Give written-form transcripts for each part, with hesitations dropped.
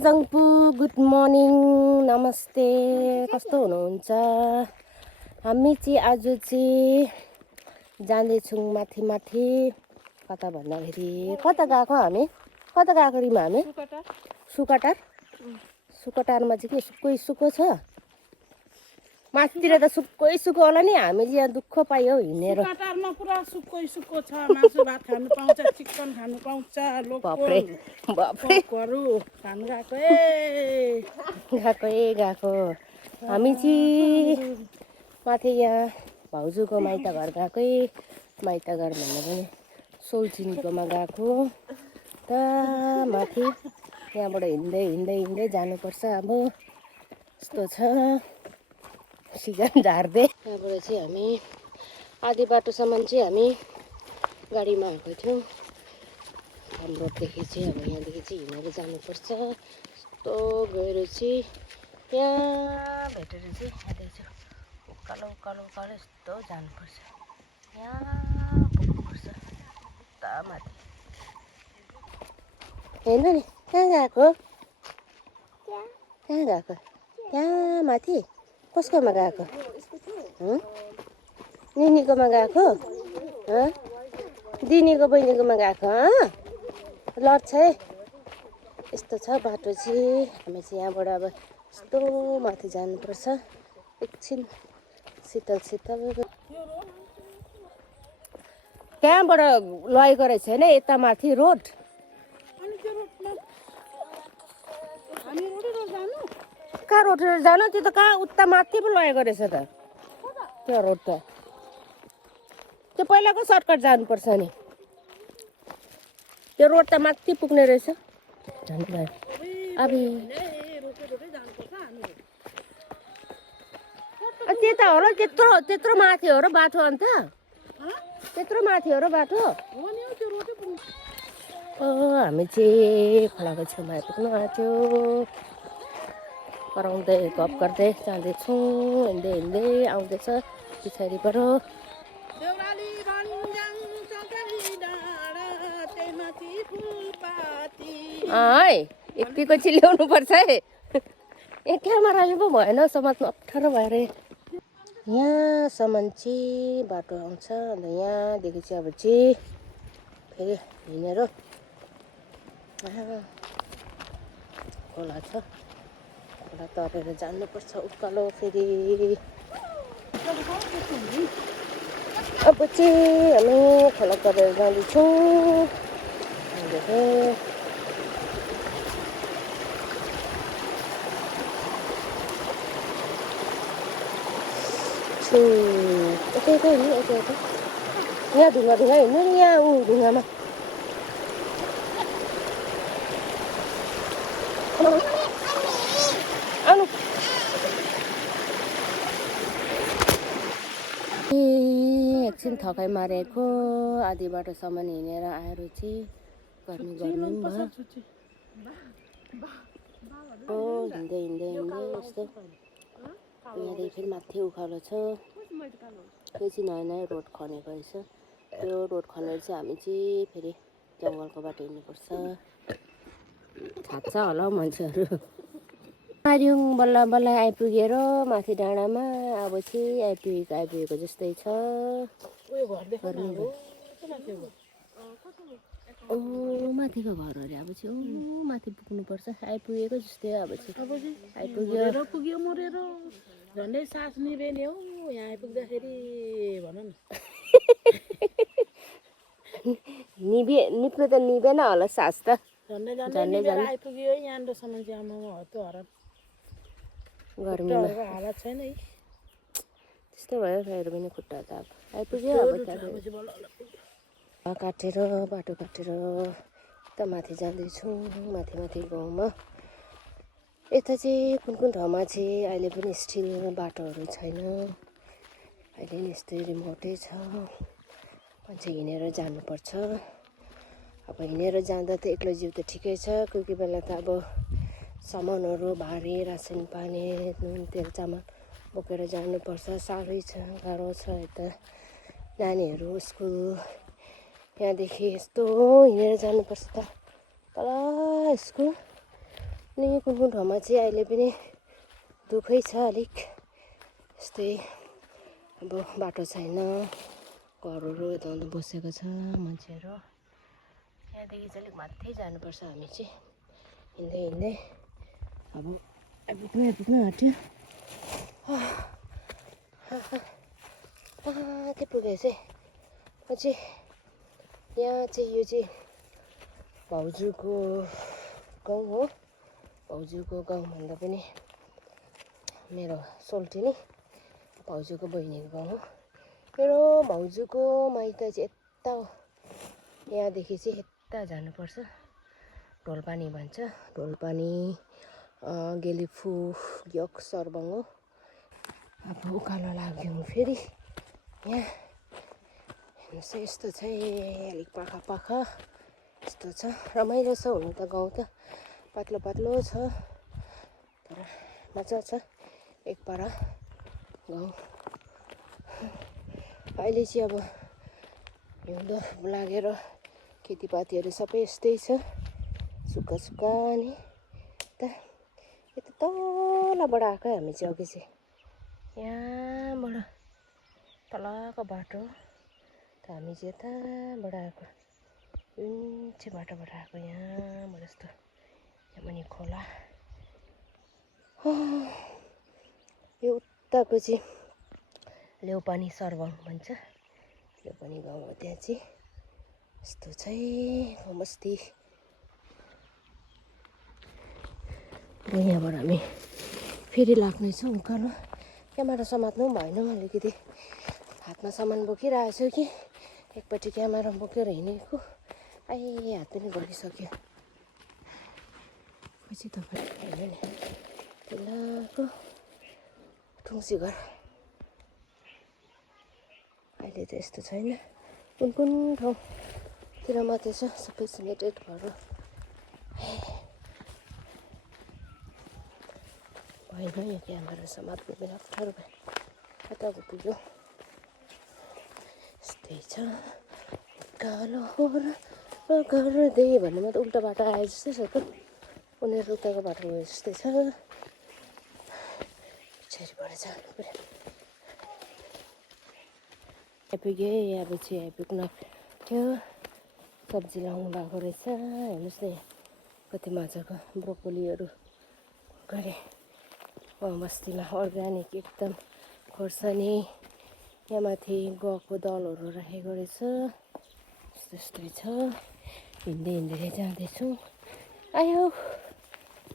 जङ्पू good morning नमस्ते कस्तो हुनुहुन्छ हामी चाहिँ आज चाहिँ जाँदैछौँ माथि माथि कता भन्दाखेरि कता गएको हामी कता गएको रिमा हामी सुकटार सुकटारमा चाहिँ के सुक्खै सुक्खो छ माथितिर त सुक्खै सुक्खो होला नि हामी चाहिँ यहाँ दुःख पायो हिँडेर सुकटारमा पुरा सुक्खै सुक्खो छ मासु भात खानु पाउँछ चिकन खानु पाउँछ लोकलहरू खानु गएको हामी चाहिँ माथि यहाँ भाउजूको माइत घर गएकै माइत घर भन्दा पनि सोलचिनीकोमा गएको त माथि त्यहाँबाट हिँड्दै हिँड्दै हिँड्दै जानुपर्छ अब यस्तो छ सिजन झार्दै त्यहाँबाट चाहिँ हामी आधी बाटोसम्म चाहिँ हामी गाडीमा आएको थियौँ हाम्रोदेखि चाहिँ अब यहाँदेखि चाहिँ हिँडेर जानुपर्छ यस्तो गएर चाहिँ यहाँ भेटेर चाहिँ यहाँदेखि चाहिँ उकालो उकालो उकालो यस्तो जानुपर्छ यहाँ पुग्नुपर्छ उता माथि हेर्नु नि कहाँ गएको कहाँ गएको त्यहाँ माथि कसकोमा गएको निनीकोमा गएको दिनीको बहिनीकोमा गएको लड्छ है यस्तो छ बाटो चाहिँ हामी चाहिँ यहाँबाट अब यस्तो माथि जानुपर्छ एकछिन शीतल शीतल त्यहाँबाट लगेको रहेछ होइन यता माथि रोड कहाँ रोटेर जानु त्यो त कहाँ उता माथि पो लगेको रहेछ त त्यो रोड त त्यो पहिलाको सर्टकट जानुपर्छ नि त्यो रोड त माथि पुग्ने रहेछ अब त्यता हो र त्यत्रो त्यत्रो माथि हो र बाटो अन्त त्यत्रो माथि हो र बाटो हामी चाहिँ खोलाको छेउमा आइपुग्नु आँट्यो कराउँदै गफ गर्दै जाँदैछौँ हिँड्दै हिँड्दै आउँदैछ पछाडिबाट एप्पीको चाहिँ ल्याउनु पर्छ है ए क्यामेराले पो भएन समाजमा अप्ठ्यारो भएर यहाँसम्म चाहिँ बाटो आउँछ अन्त यहाँदेखि चाहिँ अब चाहिँ फेरि हिँडेर खोला छ खोला तरेर जानुपर्छ उकालो फेरि अब चाहिँ हामी खोला तरेर जाँदैछौँ यता यता हिँड्नु यता यता यहाँ ढुङ्गा ढुङ्गा हिँड्नु नि यहाँ ढुङ्गामा आउनु एकछिन थकाइ मारेको आधी बाटोसम्म हिँडेर आएर चाहिँ गर्मी गर्मी भयो हिँड्दै हिँड्दै हिँड्दै यस्तो यहाँदेखि फेरि माथि उकालो छ त्यो चाहिँ नयाँ नयाँ रोड खनेको रहेछ त्यो रोड खनेर चाहिँ हामी चाहिँ फेरि जङ्गलको बाटो हिँड्नुपर्छ थाहा छ होला हौ मान्छेहरू आर्यौँ बल्ल बल्ल आइपुगेर माथि डाँडामा अब चाहिँ आइपुगेको जस्तै छ माथिको घर अरे अब चाहिँ माथि पुग्नुपर्छ आइपुगेको जस्तै अब चाहिँ पुग्यो मरेर झन्डै सास निभेन हौ यहाँ आइपुग्दाखेरि भन न निप्नु त निभेन होला सास त झन्डै झन्डै आइपुग्यो यहाँसम्म चाहिँ आमामा हो त हरान गर्मीमा हालत छैन है त्यस्तो भयो मेरो पनि खुट्टा त अब आइपुग्यो अब काटेर बाटो काटेर यता माथि जाँदैछौँ माथि माथि गाउँमा यता चाहिँ कुन कुन ठाउँमा चाहिँ अहिले पनि स्टिल बाटोहरू छैन अहिले नि यस्तै रिमोटै छ मान्छे हिँडेर जानुपर्छ अब हिँडेर जाँदा त एक्लो जिउ त ठिकै छ कोही कोही बेला त अब सामानहरू भारी रासिन पानी नुन तेल चामल बोकेर जानुपर्छ साह्रै छ गाह्रो छ यता नानीहरू स्कुल यहाँदेखि यस्तो हिँडेर जानुपर्छ त तल स्कुल अनि कुन ठाउँमा चाहिँ अहिले पनि दुःखै छ अलिक यस्तै अब बाटो छैन घरहरू यताउता बसेको छ मान्छेहरू यहाँदेखि चाहिँ अलिक माथि जानुपर्छ हामी चाहिँ हिँड्दै हिँड्दै अब आइपुग्नु आँट्यो माथि पुगेको चाहिँ पछि यहाँ चाहिँ यो चाहिँ भाउजूको गाउँ हो भाउजूको गाउँ भन्दा पनि मेरो सोल्टिनी भाउजूको बहिनीको गाउँ हो मेरो भाउजूको माइत चाहिँ यता हो यहाँदेखि चाहिँ यता जानुपर्छ ढोलपानी भन्छ ढोलपानी गेलिफु ग्योक सर्बङ हो अब उकालो लाग्यौँ फेरि यहाँ हेर्नुहोस् यस्तो चाहिँ अलिक पाखा यस्तो छ रमाइलो छ हुनु त गाउँ त पातलो छ तर मजा छ एक पारा गाउँ अहिले चाहिँ अब हिउँदो लागेर खेतीपातीहरू सबै यस्तै छ सुक्खा नि त यता तलबाट आएको हामी चाहिँ अघि चाहिँ यहाँबाट तलको बाटो त हामी चाहिँ यताबाट आएको जुन चाहिँ बाटोबाट आएको यहाँबाट यस्तो यहाँ पनि खोला यो उताको चाहिँ लेउपानी सर्वङ भन्छ लेउपानी गाउँ हो त्यहाँ चाहिँ यस्तो चाहिँ गाउँ बस्ती यहाँबाट हामी फेरि लाग्नेछौँ उकालो क्यामेरा समात्नु पनि भएन अलिकति हातमा सामान बोकिरहेको छु कि एकपट्टि क्यामेरा बोकेर हिँडेको आइ हात पनि गलिसक्यो पछि तपाईँ हेर्नु नि पहिलाको ठुङ्सी घर अहिले त यस्तो छैन कुन ठाउँतिर मात्रै छ सबै सिमेन्टेड घर भएन यो क्यामेरा समात्नु पनि अप्ठ्यारो भयो कता पुग्यो यस्तै छ कालो र गर्दै भन्नुमा त उल्टा बाटो आए जस्तै छ त उनीहरू उताको बाटो गए जस्तै छ पछाडिबाट जानु पर्यो आइपुगेँ अब चाहिँ आइपुग्न थियो सब्जी लाउनु भएको रहेछ हेर्नुहोस् न कति मजाको ब्रोकोलीहरू गरेँ बस्तीमा अर्ग्यानिक एकदम खोर्सानी यहाँ माथि गएको दलहरू राखेको रहेछ यस्तै छ हिँड्दै जाँदैछौँ आयो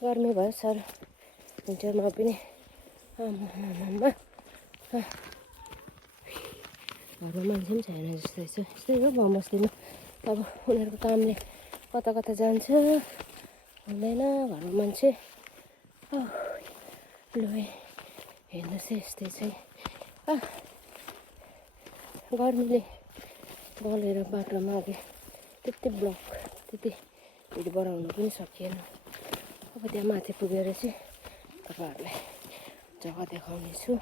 गर्मी भयो सर विन्टरमा पनि आमामा घरमा मान्छे पनि छैन जस्तै छ यस्तै हो गाउँ बस्तीमा अब उनीहरूको कामले कता जान्छ हुँदैन घरमा मान्छे लु हेर्नुहोस् यस्तै चाहिँ गर्मीले गलेर बाटोमा अघि त्यति ब्लक त्यति भिड बढाउनु पनि सकिएन अब त्यहाँ माथि पुगेर चाहिँ तपाईँहरूलाई जग्गा देखाउने छु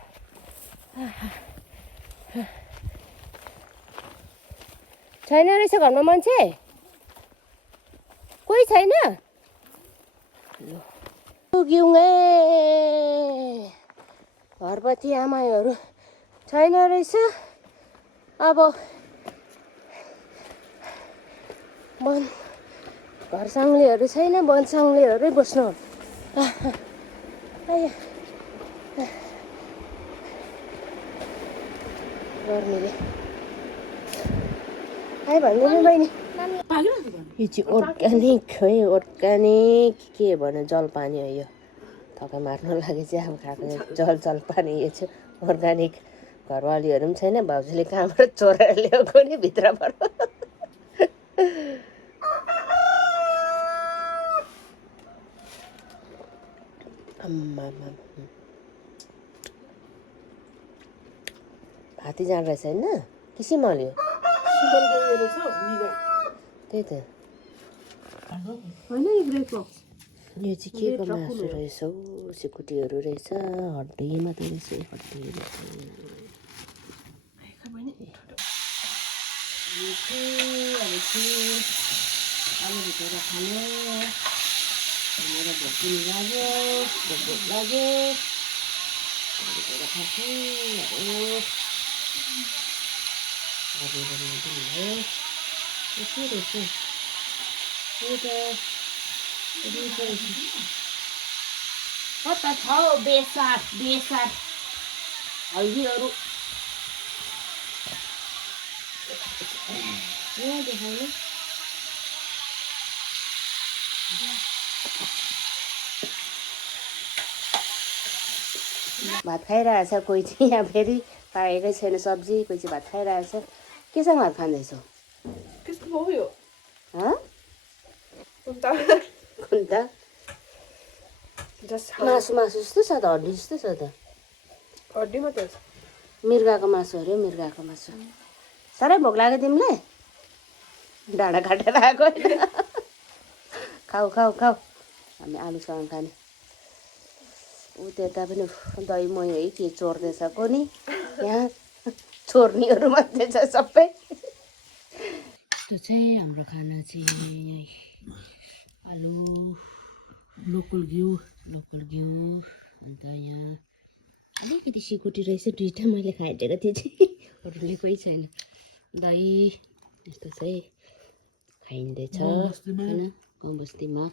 छैन रहेछ घरमा मान्छे कोही छैन लु पुग्यौँ घरपति आमाहरू छैन रहेछ अब घर साङ्लेहरू छैन वन साङ्लेहरू बस्नु गर्मीले आइ भन्दैन बहिनी यो चाहिँ अर्ग्यानिक है अर्ग्यानिक के भन्नु जलपानी हो यो थकाइ मार्नु लागि चाहिँ अब खाएको जलपानी यो चाहिँ अर्ग्यानिक घरवालीहरू पनि छैन भाउजूले कहाँबाट चोरेर ल्याएको नि भित्रबाट भाती जाँड रहेछ होइन किसिम हल्यो त्यही त यो चाहिँ के को मासु रहेछ हौ सिकुटीहरू रहेछ हड्डी मात्रै रहेछ हड्डी रहेछ आलु भित्र खाने मेरो भोक पनि लाग्यो भोक लाग्यो खान्छु के रहेछ कता छ बेसार हल्दीहरू यहाँ देखाउनु भात खाइरहेछ कोही चाहिँ यहाँ फेरि पाएकै छैन सब्जी कोही चाहिँ भात खाइरहेछ केसँग भात खाँदैछौ मासु जस्तो छ त हड्डी जस्तो छ त हड्डी मात्रै मिर्गाको मासु अरे मिर्गाको मासु साह्रै भोक लाग्यो तिमीलाई डाँडा काटेर आएको खाऊ हामी आलुसँग खाने ऊ त्यता पनि दही मही है के चोर्दैछ कोनी यहाँ चोर्नीहरू मात्रै छ सबै यस्तो चाहिँ हाम्रो खाना चाहिँ आलु लोकल घिउ अन्त यहाँ अलिकति सिकुटी रहेछ दुईवटा मैले खाइदिएको थिएँ चाहिँ अरूले कोही छैन दही यस्तो चाहिँ खाइँदैछ होइन गाउँ बस्तीमा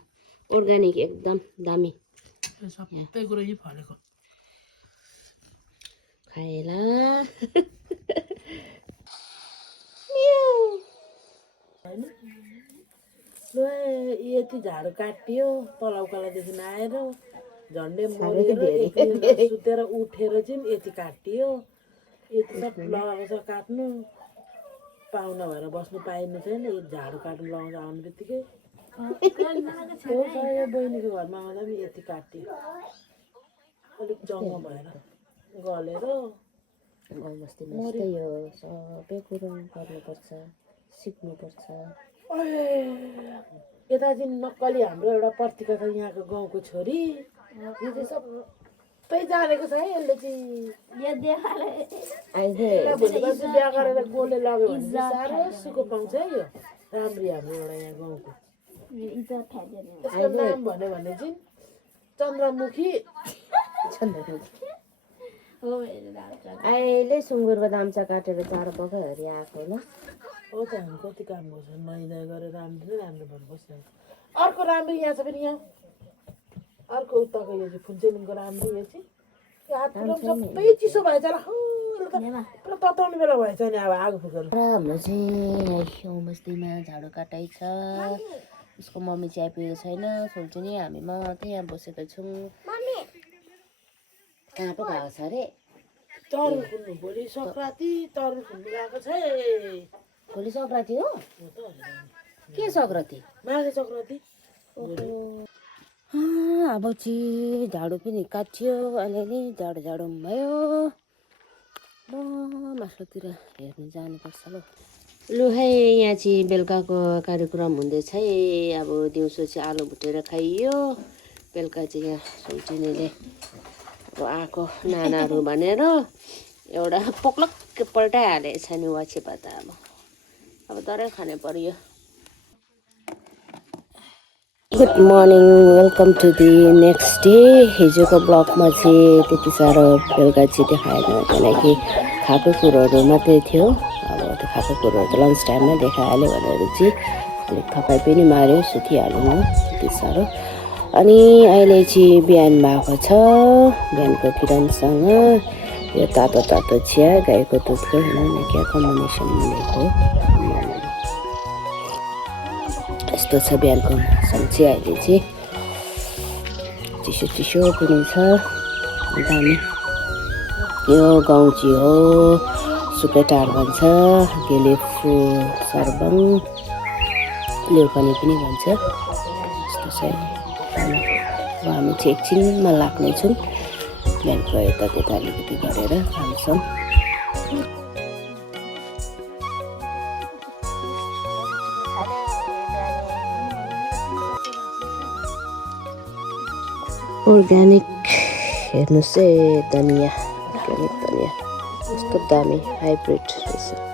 अर्ग्यानिक एकदम दामी सबै कुरा यही फलेको खाएला यति झाडु काटियो तलाउकालादेखि आएर झन्डै मरेर सुतेर उठेर चाहिँ यति काटियो यति सब लगाएको छ काट्नु पाहुना भएर बस्नु पाइनु छैन यो झाडु काट्नु लगाउँछ आउने बित्तिकै यो बहिनीको घरमा आउँदा पनि यति काट्यो अलिक जङ्ग भएर गलेर गाउँ बस्तीमा यस्तै हो सबै कुरो गर्नुपर्छ सिक्नुपर्छ यता चाहिँ नक्कली हाम्रो एउटा पत्रिका छ यहाँको गाउँको छोरी यो चाहिँ सबै जानेको छ है यसले चाहिँ भोलिपर्सि बिहा गरेर गोले लग्यो भने साह्रो सुखो पाउँछ है यो राम्री हाम्रो एउटा यहाँ गाउँको यसको नाम भन्यो भने चाहिँ चन्द्रमुखी अहिले सुँगुरको दाम्चा काटेर चारो पकाइहरि आएको ल हो त हामी कति काम गर्छ नुहाइधुवाइ गरेर राम्रो भएर बसिरहेको अर्को राम्रो यहाँ छ फेरि यहाँ अर्को उताको यो चाहिँ फुन्चेलिङको राम्रो यो चाहिँ हात सबै चिसो भएछ ल पुरा तताउने बेला भएछ नि अब आगो फुकेर हाम्रो चाहिँ गाउँ बस्तीमा झाडु काटाइ छ उसको मम्मी चाहिँ आइपुगेको छैन सोल्छु नि हामी मात्रै यहाँ बसेको छौँ कहाँ पो गएको छ अरे तरुल खुल्नु भोलि सङ्क्रान्ति तरुल खुल्नु गएको छ भोलि सङ्क्रान्ति हो के सङ्क्रान्ति माघे सङ्क्रान्ति अब चाहिँ झाडु पनि काटियो अलिअलि झाडु भयो ल माथिल्लोतिर हेर्नु जानुपर्छ लु है यहाँ चाहिँ बेलुकाको कार्यक्रम हुँदैछ है अब दिउँसो चाहिँ आलु भुटेर खाइयो बेलुका चाहिँ यहाँ सोल्टिनेले अब आएको नानाहरू भनेर एउटा पोक्लक्क पल्टाइहालेछ नि वाचिपा त अब तरै खाने पर्यो good morning welcome to the next day हिजोको ब्लगमा चाहिँ त्यति साह्रो बेलुका चाहिँ देखाएन किनकि खाएको कुरोहरू मात्रै थियो अब त्यो खाएको कुरोहरू त लन्च टाइममा देखाइहाल्यो भनेर चाहिँ अलिक थकाइ पनि माऱ्यो सुतिहाल्नु म त्यति साह्रो अनि अहिले चाहिँ बिहान भएको छ बिहानको किरणसँग यो तातो चिया गाईको दुधको हेर्नु न क्या कम्बिनेसन मिलेको यस्तो छ बिहानको मौसम चाहिँ अहिले चाहिँ चिसो पनि छ दामी यो गाउँ चाहिँ हो सुकेटार भन्छ गेलेफु सरबङ लेउपानी पनि भन्छ यस्तो छ अब हामी चाहिँ एकछिनमा लाग्नेछौँ बिहानको यता त्यता अलिकति गरेर खान्छौँ अर्ग्यानिक हेर्नुहोस् है धनिया अर्ग्यानिक धनिया यस्तो दामी हाइब्रिड रहेछ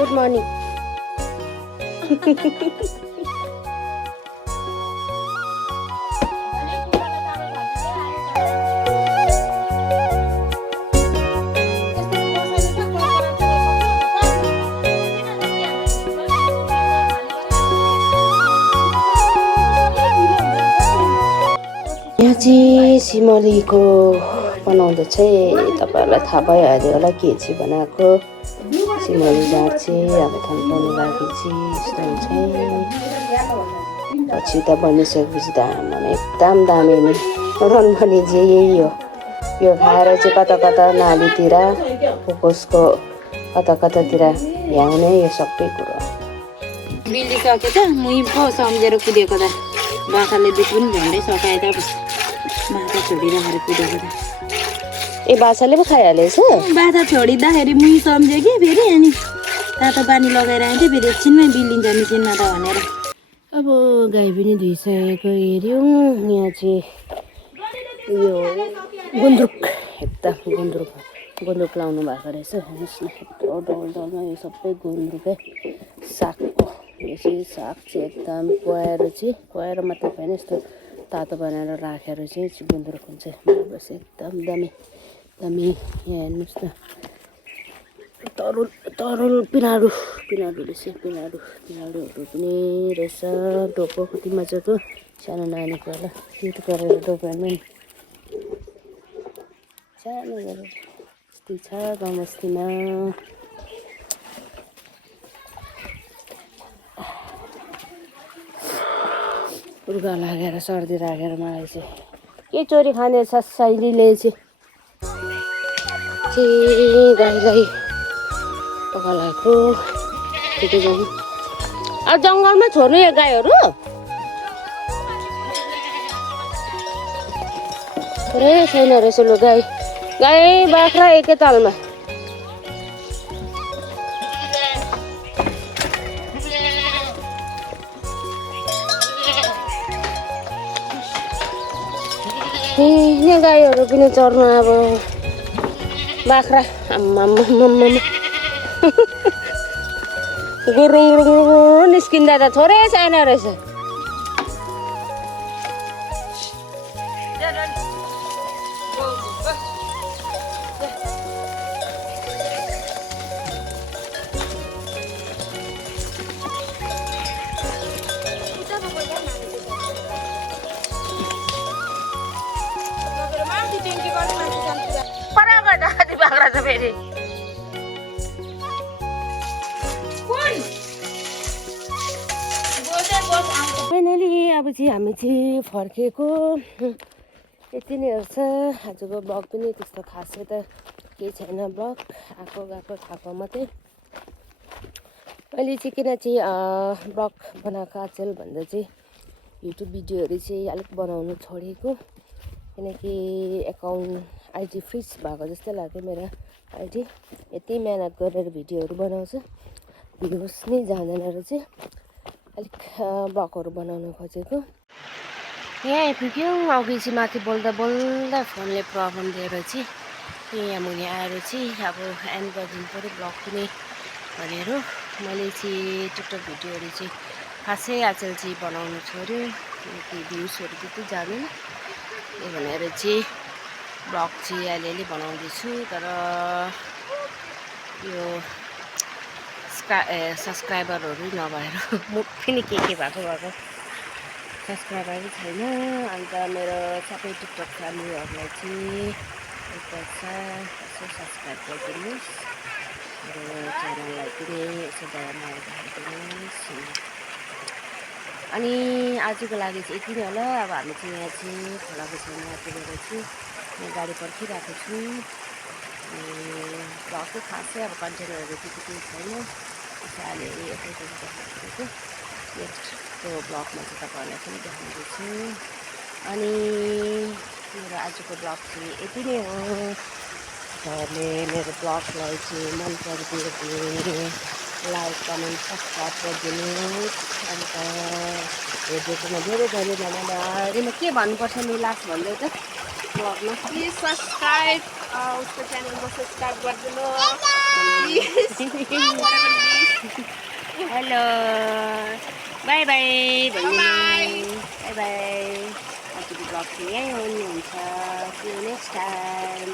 गुड मर्निङ। यहाँ चाहिँ सिमलीको बनाउँदा चाहिँ तपाईँहरूलाई थाहा भइहाल्यो होला के चाहिँ बनाएको। सिमली जाँड चाहिँ अब थन्काउनु लागि चाहिँ यस्तो हुन्छ। पछि त बनिसकेपछि त आमामा एकदम दामी नि रनभनी चाहिँ यही हो। यो खाएर चाहिँ कता कता नालीतिर फोकसको कता कतातिर भ्याउने यो सबै कुरो। बिलिसक्यो त मुही पो सम्झेर कुदेको त बाछाले दुध पनि झन्डै सकाए त बाछा छोडिराखेर कुदेको त ए बाछाले पो खाइहालेछ। बाछा छोडिँदाखेरि मुही सम्झ्यो कि फेरि अनि तातो पानी लगाएर आउँथ्यो फेरि एकछिनमै बिलिन्छ मिसिनमा त भनेर। अब गाई पनि धुइसकेको हेऱ्यौँ। यहाँ चाहिँ यो गुन्द्रुक एकदम गुन्द्रुक लाउनु भएको रहेछ। हेर्नुहोस् न यत्रो डोलमा यो सबै गुन्द्रुकै सागको। यो चाहिँ साग चाहिँ एकदम कुहाएर मात्रै भएन यस्तो तातो बनाएर राखेर चाहिँ गुन्द्रुक हुन्छ। बस एकदम दामी दामी। यहाँ हेर्नुहोस् न तरुल पिनाडु रहेछ। पिनाडुहरू पनि रहेछ। टोपो कति मजाको सानो नानीको होला क्युट गरेर टोपमा सानो गरेर यस्तै छ गाउँ बस्तीमा। उर्गा लागेर सर्दी राखेर मलाई चाहिँ के चोरी खाने छ साइलीले चाहिँ गाईलाई पकाएको ठिकै जानु। अब जङ्गलमा छोड्नु यो गाईहरू पुरै छैन रहेछ। लु गाई बाख्रा एकै तालमा। यहाँ गाईहरू पनि चर्नु अब बाख्रा गुरुङ निस्किँदा त थोरै छैन रहेछ। बाख्रा छ फेरि फाइनली अब चाहिँ हामी चाहिँ फर्केको यति नै हो छ। आजको ब्लग पनि त्यस्तो खासै त केही छैन। ब्लग आएको गएको खाएको मात्रै। अहिले चाहिँ किन चाहिँ ब्लग बनाएको आजकल भन्दा चाहिँ युट्युब भिडियोहरू चाहिँ अलिक बनाउनु छोडेको। किनकि एकाउन्ट आइडी फ्रिज भएको जस्तै लाग्यो मेरो आइडी। यति मेहनत गरेर भिडियोहरू बनाउँछ भ्युज नै जाँदैन र चाहिँ अलिक ब्लगहरू बनाउन खोजेको। यहाँ आइपुग्यौँ। अघि चाहिँ माथि बोल्दा फोनले प्रब्लम दिएर चाहिँ यहाँ मुनि आएर चाहिँ अब एन्ड गरिदिनु पऱ्यो ब्लग पनि भनेर मैले चाहिँ टिकटक भिडियोहरू चाहिँ खासै आजकल चाहिँ बनाउनु छोड्यो। किनकि भ्युजहरू त्यति जाँदैन त्यही भनेर चाहिँ ब्लग चाहिँ अलिअलि बनाउँदैछु। तर यो सब्सक्राइबरहरू नभएर मुख पनि के भएको सब्सक्राइबरै छैन। अन्त मेरो सबै टिकटक फ्यामिलीहरूलाई चाहिँ यसो सब्सक्राइब गरिदिनुहोस्। मेरो च्यानललाई पनि यसो दया माया गरिदिनुहोस्। अनि आजको लागि चाहिँ यति नै होला। अब हामी चाहिँ यहाँ चाहिँ खोलाको छेउमा पुगेर चाहिँ यहाँ गाडी पर्खिरहेको छु। ब्लगको खासै अब कन्टेन्टहरू त्यति केही छैन। त्यसै अलिअलि यतैपट्टि देखाएको नेक्स्टको ब्लगमा चाहिँ तपाईँहरूलाई पनि देखाउँदैछु। अनि मेरो आजको ब्लग चाहिँ यति नै हो। तपाईँहरूले मेरो ब्लगलाई चाहिँ मन परिदियो भने लाइक कमेन्ट सब्सक्राइब गरिदिनुहोस्। अन्त हेरिदिएकोमा धेरै धेरै धन्यवाद। म के भन्नुपर्छ नि लास्ट भन्दै त ब्लगमा प्लिज सब्सक्राइब उसको च्यानलमा सब्सक्राइब गरिदिनु। Hello by by by by आजको ब्लग चाहिँ यहीँ हुनुहुन्छ नेक्स्ट टाइम